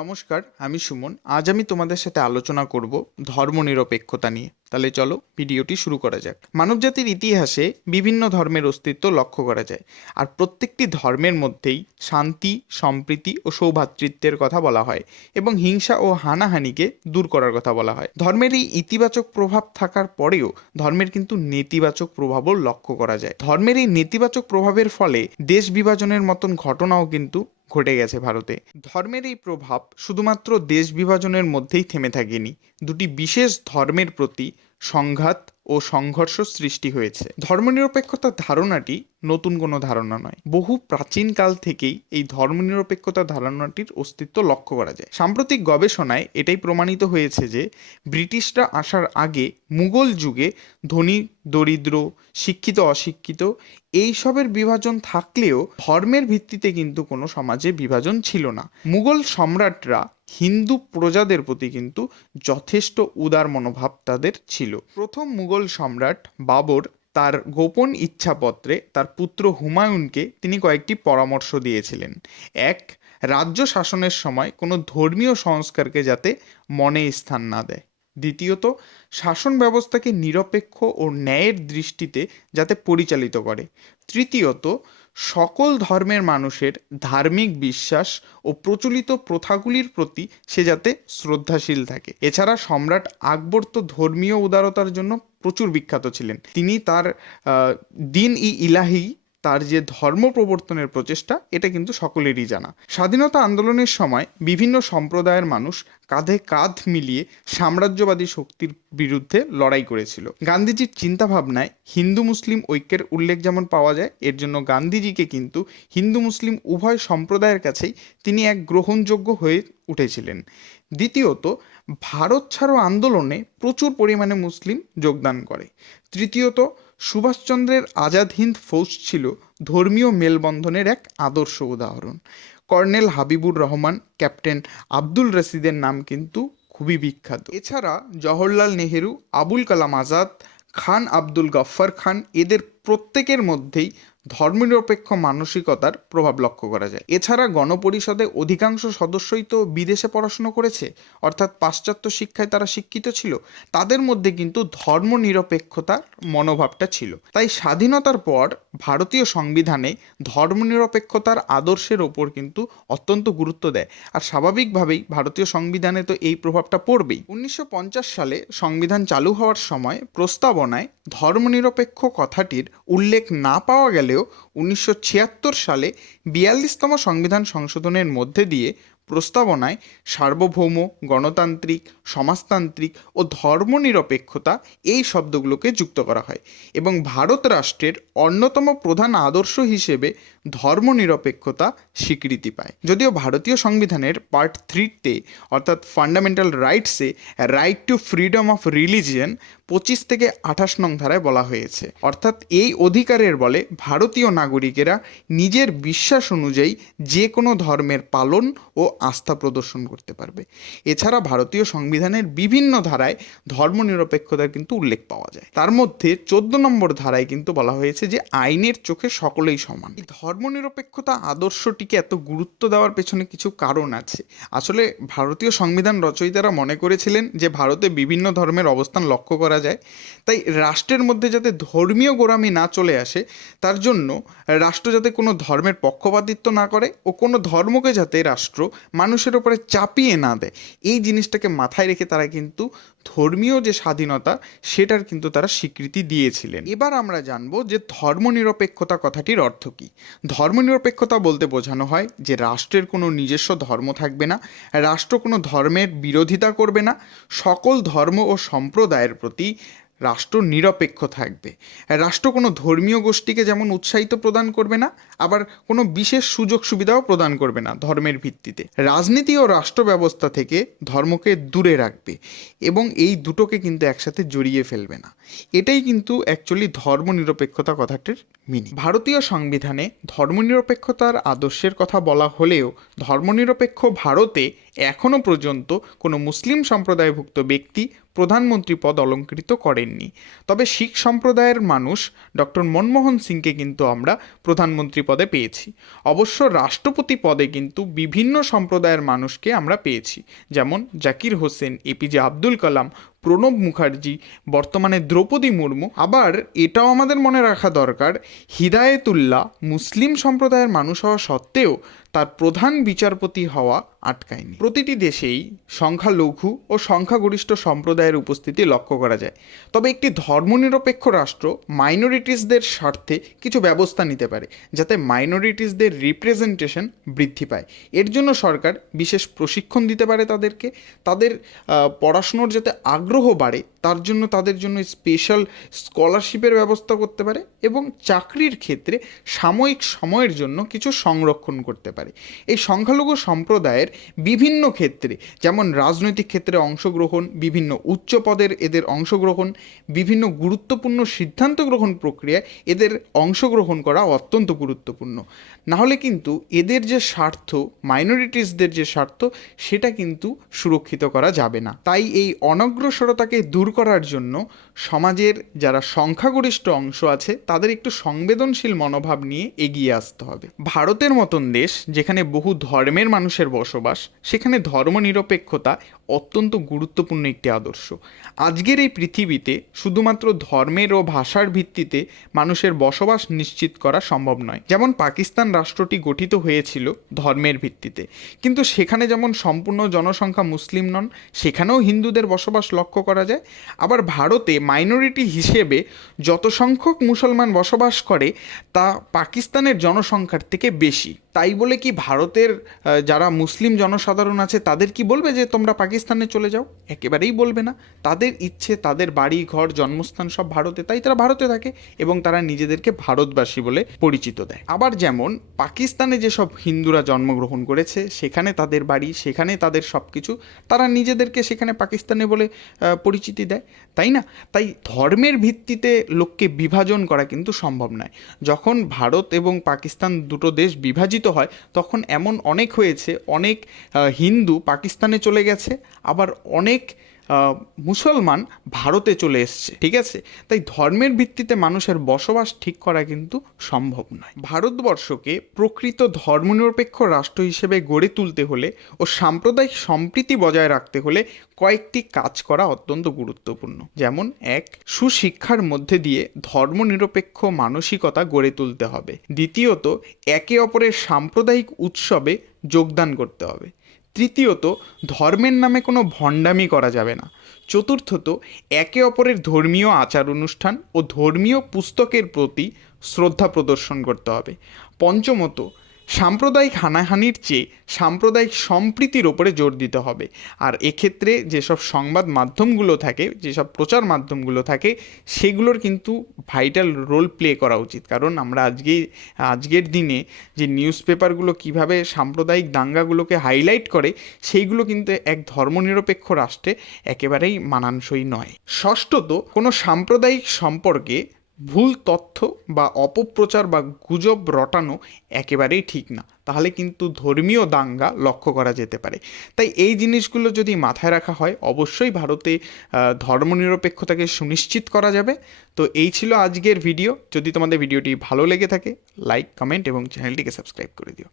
নমস্কার, আমি সুমন। আজ আমি তোমাদের সাথে আলোচনা করব ধর্মনিরপেক্ষতা নিয়ে। তাহলে চলো ভিডিওটি শুরু করা যাক। মানবজাতির ইতিহাসে বিভিন্ন ধর্মের অস্তিত্ব লক্ষ্য করা যায়, আর প্রত্যেকটি ধর্মের মধ্যেই শান্তি, সম্প্রীতি ও সৌভ্রাতৃত্বের কথা বলা হয় এবং হিংসা ও হানাহানিকে দূর করার কথা বলা হয়। ধর্মের এই ইতিবাচক প্রভাব থাকার পরেও ধর্মের কিন্তু নেতিবাচক প্রভাবও লক্ষ্য করা যায়। ধর্মের এই নেতিবাচক প্রভাবের ফলে দেশ বিভাজনের মতন ঘটনাও কিন্তু ঘটে গেছে ভারতে। ধর্মের এই প্রভাব শুধুমাত্র দেশ বিভাজনের মধ্যেই থেমে থাকেনি, দুটি বিশেষ ধর্মের প্রতি সংঘাত ও সংঘর্ষ সৃষ্টি হয়েছে। ধর্মনিরপেক্ষতার ধারণাটি নতুন কোনো ধারণা নয়, বহু প্রাচীন কাল থেকেই এই ধর্মনিরপেক্ষতা ধারণাটির অস্তিত্ব লক্ষ্য করা যায়। সাম্প্রতিক গবেষণায় এটাই প্রমাণিত হয়েছে যে ব্রিটিশরা আসার আগে মুঘল যুগে ধনী দরিদ্র, শিক্ষিত অশিক্ষিত এইসবের বিভাজন থাকলেও ধর্মের ভিত্তিতে কিন্তু কোনো সমাজে বিভাজন ছিল না। মুঘল সম্রাটরা হিন্দু প্রজাদের প্রতি কিন্তু যথেষ্ট উদার মনোভাব তাদের ছিল। প্রথম মুঘল সম্রাট বাবর তার গোপন ইচ্ছাপত্রে তার পুত্র হুমায়ুনকে তিনি কয়েকটি পরামর্শ দিয়েছিলেন। এক, রাজ্য শাসনের সময় কোনো ধর্মীয় সংস্কারকে যাতে মনে স্থান না দেয়। দ্বিতীয়ত, শাসন ব্যবস্থাকে নিরপেক্ষ ও ন্যায়ের দৃষ্টিতে যাতে পরিচালিত করে। তৃতীয়ত, সকল ধর্মের মানুষের ধার্মিক বিশ্বাস ও প্রচলিত প্রথাগুলির প্রতি সে যাতে শ্রদ্ধাশীল থাকে। এছাড়া সম্রাট আকবর তো ধর্মীয় উদারতার জন্য প্রচুর বিখ্যাত ছিলেন। তিনি তার দিন ই ইলাহি, তার যে ধর্ম প্রবর্তনের প্রচেষ্টা, এটা কিন্তু সকলেরই জানা। স্বাধীনতা আন্দোলনের সময় বিভিন্ন সম্প্রদায়ের মানুষ কাঁধে কাঁধ মিলিয়ে সাম্রাজ্যবাদী শক্তির বিরুদ্ধে লড়াই করেছিল। গান্ধীজির চিন্তাভাবনায় হিন্দু মুসলিম ঐক্যের উল্লেখ যেমন পাওয়া যায়, এর জন্য গান্ধীজিকে কিন্তু হিন্দু মুসলিম উভয় সম্প্রদায়ের কাছেই তিনি এক গ্রহণযোগ্য হয়ে উঠেছিলেন। দ্বিতীয়ত, ভারত ছাড়ো আন্দোলনে প্রচুর পরিমাণে মুসলিম যোগদান করে। তৃতীয়ত, সুভাষচন্দ্রের আজাদ হিন্দ ফৌজ ছিল ধর্মীয় মেলবন্ধনের এক আদর্শ উদাহরণ। কর্নেল হাবিবুর রহমান, ক্যাপ্টেন আব্দুল রশিদের নাম কিন্তু খুবই বিখ্যাত। এছাড়া জওহরলাল নেহেরু, আবুল কালাম আজাদ, খান আব্দুল গফ্ফর খান, এদের প্রত্যেকের মধ্যেই ধর্মনিরপেক্ষ মানসিকতার প্রভাব লক্ষ্য করা যায়। এছাড়া গণপরিষদে অধিকাংশ সদস্যই তো বিদেশে পড়াশুনো করেছে, অর্থাৎ পাশ্চাত্য শিক্ষায় তারা শিক্ষিত ছিল। তাদের মধ্যে কিন্তু ধর্মনিরপেক্ষতার মনোভাবটা ছিল। তাই স্বাধীনতার পর ভারতীয় সংবিধানে ধর্মনিরপেক্ষতার আদর্শের ওপর কিন্তু অত্যন্ত গুরুত্ব দেয়, আর স্বাভাবিকভাবেই ভারতীয় সংবিধানে তো এই প্রভাবটা পড়বেই। 1950 সালে সংবিধান চালু হওয়ার সময় প্রস্তাবনায় ধর্মনিরপেক্ষ কথাটির উল্লেখ না পাওয়া গেলেও 1976 সালে 42তম সংবিধান সংশোধনের মধ্যে দিয়ে প্রস্তাবনায় সার্বভৌম, গণতান্ত্রিক, সমাজতান্ত্রিক ও ধর্মনিরপেক্ষতা এই শব্দগুলোকে যুক্ত করা হয় এবং ভারত রাষ্ট্রের অন্যতম প্রধান আদর্শ হিসেবে ধর্মনিরপেক্ষতা স্বীকৃতি পায়। যদিও ভারতীয় সংবিধানের পার্ট 3-তে অর্থাৎ ফান্ডামেন্টাল রাইটসে right to freedom of religion 25 থেকে 28 নং ধারায় বলা হয়েছে, অর্থাৎ এই অধিকারের বলে ভারতীয় নাগরিকেরা নিজের বিশ্বাস অনুযায়ী যে কোনো ধর্মের পালন ও আস্থা প্রদর্শন করতে পারবে। এছাড়া ভারতীয় সংবিধানের বিভিন্ন ধারায় ধর্মনিরপেক্ষতার কিন্তু উল্লেখ পাওয়া যায়। তার মধ্যে 14 নম্বর ধারায় কিন্তু বলা হয়েছে যে আইনের চোখে সকলেই সমান। এই ধর্মনিরপেক্ষতা আদর্শটিকে এত গুরুত্ব দেওয়ার পেছনে কিছু কারণ আছে। আসলে ভারতীয় সংবিধান রচয়িতারা মনে করেছিলেন যে ভারতে বিভিন্ন ধর্মের অবস্থান লক্ষ্য করা যায়, তাই রাষ্ট্রের মধ্যে যাতে ধর্মীয় গোঁড়ামি না চলে আসে, তার জন্য রাষ্ট্র যাতে কোনো ধর্মের পক্ষপাতিত্ব না করে ও কোনো ধর্মকে যাতে রাষ্ট্র মানুষের ওপরে চাপিয়ে না দেয়, এই জিনিসটাকে মাথায় রেখে তারা কিন্তু ধর্মীয় যে স্বাধীনতা সেটার কিন্তু তারা স্বীকৃতি দিয়েছিলেন। এবার আমরা জানবো যে ধর্মনিরপেক্ষতা কথাটির অর্থ কী। ধর্মনিরপেক্ষতা বলতে বোঝানো হয় যে রাষ্ট্রের কোনো নিজস্ব ধর্ম থাকবে না, রাষ্ট্র কোনো ধর্মের বিরোধিতা করবে না, সকল ধর্ম ও সম্প্রদায়ের প্রতি রাষ্ট্র নিরপেক্ষ থাকবে। রাষ্ট্র কোনো ধর্মীয় গোষ্ঠীকে যেমন উৎসাহিত প্রদান করবে না, আবার কোনো বিশেষ সুযোগ সুবিধাও প্রদান করবে না ধর্মের ভিত্তিতে। রাজনীতি ও রাষ্ট্র ব্যবস্থা থেকে ধর্মকে দূরে রাখবে এবং এই দুটোকে কিন্তু একসাথে জড়িয়ে ফেলবে না। এটাই কিন্তু অ্যাকচুয়ালি ধর্মনিরপেক্ষতা কথাটির মিনিং। ভারতীয় সংবিধানে ধর্মনিরপেক্ষতার আদর্শের কথা বলা হলেও ধর্মনিরপেক্ষ ভারতে এখনও পর্যন্ত কোনো মুসলিম সম্প্রদায়ভুক্ত ব্যক্তি প্রধানমন্ত্রী পদ অলঙ্কৃত করেননি। তবে শিখ সম্প্রদায়ের মানুষ ডক্টর মনমোহন সিংকে কিন্তু আমরা প্রধানমন্ত্রী পদে পেয়েছি। অবশ্য রাষ্ট্রপতি পদে কিন্তু বিভিন্ন সম্প্রদায়ের মানুষকে আমরা পেয়েছি, যেমন জাকির হোসেন, এপিজে আব্দুল কালাম, প্রণব মুখার্জি, বর্তমানে দ্রৌপদী মুর্মু। আবার এটাও আমাদের মনে রাখা দরকার, হিদায়েতুল্লাহ মুসলিম সম্প্রদায়ের মানুষ হওয়া সত্ত্বেও তার প্রধান বিচারপতি হওয়া আটকায়নি। প্রতিটি দেশেই সংখ্যালঘু ও সংখ্যাগরিষ্ঠ সম্প্রদায়ের উপস্থিতি লক্ষ্য করা যায়। তবে একটি ধর্মনিরপেক্ষ রাষ্ট্র মাইনরিটিসদের স্বার্থে কিছু ব্যবস্থা নিতে পারে যাতে মাইনরিটিসদের রিপ্রেজেন্টেশন বৃদ্ধি পায়। এর জন্য সরকার বিশেষ প্রশিক্ষণ দিতে পারে তাদেরকে, তাদের পড়াশুনোর যাতে আগ্রহ বাড়ে তার জন্য তাদের জন্য স্পেশাল স্কলারশিপের ব্যবস্থা করতে পারে এবং চাকরির ক্ষেত্রে সাময়িক সময়ের জন্য কিছু সংরক্ষণ করতে পারে। এই সংখ্যালঘু সম্প্রদায়ের বিভিন্ন ক্ষেত্রে, যেমন রাজনৈতিক ক্ষেত্রে অংশগ্রহণ, বিভিন্ন উচ্চ পদের এদের অংশগ্রহণ, বিভিন্ন গুরুত্বপূর্ণ সিদ্ধান্ত গ্রহণ প্রক্রিয়ায় এদের অংশগ্রহণ করা অত্যন্ত গুরুত্বপূর্ণ। নাহলে কিন্তু এদের যে স্বার্থ, মাইনরিটিসদের যে স্বার্থ, সেটা কিন্তু সুরক্ষিত করা যাবে না। তাই এই অনগ্রসরতাকে দূর করার জন্য সমাজের যারা সংখ্যাগরিষ্ঠ অংশ আছে তাদের একটু সংবেদনশীল মনোভাব নিয়ে এগিয়ে আসতে হবে। ভারতের মতন দেশ যেখানে বহু ধর্মের মানুষের বসবাস, সেখানে ধর্মনিরপেক্ষতা অত্যন্ত গুরুত্বপূর্ণ একটি আদর্শ। আজকের এই পৃথিবীতে শুধুমাত্র ধর্মের ও ভাষার ভিত্তিতে মানুষের বসবাস নিশ্চিত করা সম্ভব নয়। যেমন পাকিস্তান রাষ্ট্রটি গঠিত হয়েছিল ধর্মের ভিত্তিতে, কিন্তু সেখানে যেমন সম্পূর্ণ জনসংখ্যা মুসলিম নন, সেখানেও হিন্দুদের বসবাস লক্ষ্য করা যায়। আবার ভারতে মাইনরিটি হিসেবে যত সংখ্যক মুসলমান বসবাস করে তা পাকিস্তানের জনসংখ্যার থেকে বেশি। তাই বলে কি ভারতের যারা মুসলিম জনসাধারণ আছে তাদের কি বলবে যে তোমরা পাকিস্তানে চলে যাও? একেবারেই বলবে না। তাদের ইচ্ছে, তাদের বাড়ি ঘর জন্মস্থান সব ভারতে, তাই তারা ভারতে থাকে এবং তারা নিজেদেরকে ভারতবাসী বলে পরিচিত দেয়। আবার যেমন পাকিস্তানে যেসব হিন্দুরা জন্মগ্রহণ করেছে সেখানে তাদের বাড়ি, সেখানে তাদের সব কিছু, তারা নিজেদেরকে সেখানে পাকিস্তানে বলে পরিচিতি দেয়, তাই না? তাই ধর্মের ভিত্তিতে লোককে বিভাজন করা কিন্তু সম্ভব নয়। যখন ভারত এবং পাকিস্তান দুটো দেশ বিভাজিত হয় তখন এমন অনেক হয়েছে, অনেক হিন্দু পাকিস্তানে চলে গেছে, আবার অনেক মুসলমান ভারতে চলে এসছে, ঠিক আছে? তাই ধর্মের ভিত্তিতে মানুষের বসবাস ঠিক করা কিন্তু সম্ভব নয়। ভারতবর্ষকে প্রকৃত ধর্মনিরপেক্ষ রাষ্ট্র হিসেবে গড়ে তুলতে হলে ও সাম্প্রদায়িক সম্প্রীতি বজায় রাখতে হলে কয়েকটি কাজ করা অত্যন্ত গুরুত্বপূর্ণ। যেমন, এক, সুশিক্ষার মধ্যে দিয়ে ধর্মনিরপেক্ষ মানসিকতা গড়ে তুলতে হবে। দ্বিতীয়ত, একে অপরের সাম্প্রদায়িক উৎসবে যোগদান করতে হবে। তৃতীয়ত, ধর্মের নামে কোনো ভণ্ডামি করা যাবে না। চতুর্থত, একে অপরের ধর্মীয় আচার অনুষ্ঠান ও ধর্মীয় পুস্তকের প্রতি শ্রদ্ধা প্রদর্শন করতে হবে। পঞ্চমত, সাম্প্রদায়িক হানাহানির চেয়ে সাম্প্রদায়িক সম্প্রীতির ওপরে জোর দিতে হবে। আর এক্ষেত্রে যেসব সংবাদ মাধ্যমগুলো থাকে, যেসব প্রচার মাধ্যমগুলো থাকে, সেগুলোর কিন্তু ভাইটাল রোল প্লে করা উচিত। কারণ আমরা আজকের দিনে যে নিউজ পেপারগুলো কীভাবে সাম্প্রদায়িক দাঙ্গাগুলোকে হাইলাইট করে, সেইগুলো কিন্তু এক ধর্মনিরপেক্ষ রাষ্ট্রে একেবারেই মানানসই নয়। ষষ্ঠত, কোনো সাম্প্রদায়িক সম্পর্কে ভুল তথ্য বা অপপ্রচার বা গুজব রটানো একেবারেই ঠিক না, তাহলে কিন্তু ধর্মীয় দাঙ্গা লক্ষ্য করা যেতে পারে। তাই এই জিনিসগুলো যদি মাথায় রাখা হয়, অবশ্যই ভারতে ধর্মনিরপেক্ষতাকে সুনিশ্চিত করা যাবে। তো এই ছিল আজকের ভিডিও। যদি তোমাদের ভিডিওটি ভালো লেগে থাকে, লাইক, কমেন্ট এবং চ্যানেলটিকে সাবস্ক্রাইব করে দিও।